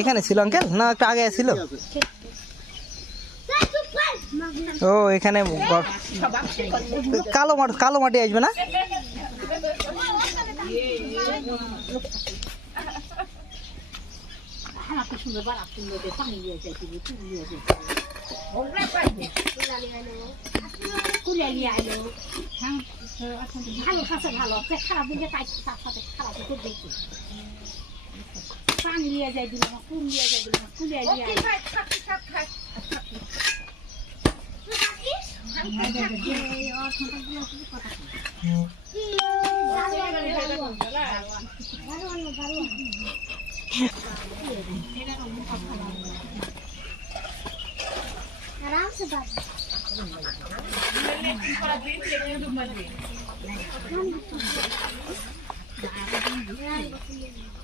এখানে ছিল, আঙ্কেল? না, একটু আগে ছিল। ও, এখানে কালো মাটি কালো মাটি আসবে না? খুব সুন্দর বাড়া সুন্দর দিয়ে পানি দিয়ে যাইতে কুলে নিয়ে হ্যাঁ ভালো খাসে ভালো খারাপ দিলে তাই তার সাথে খারাপ করে দেখি পানি নিয়ে যাই দিলাম কুল নিয়ে যাই দিলাম কুলে নিয়ে আইলো Thank you.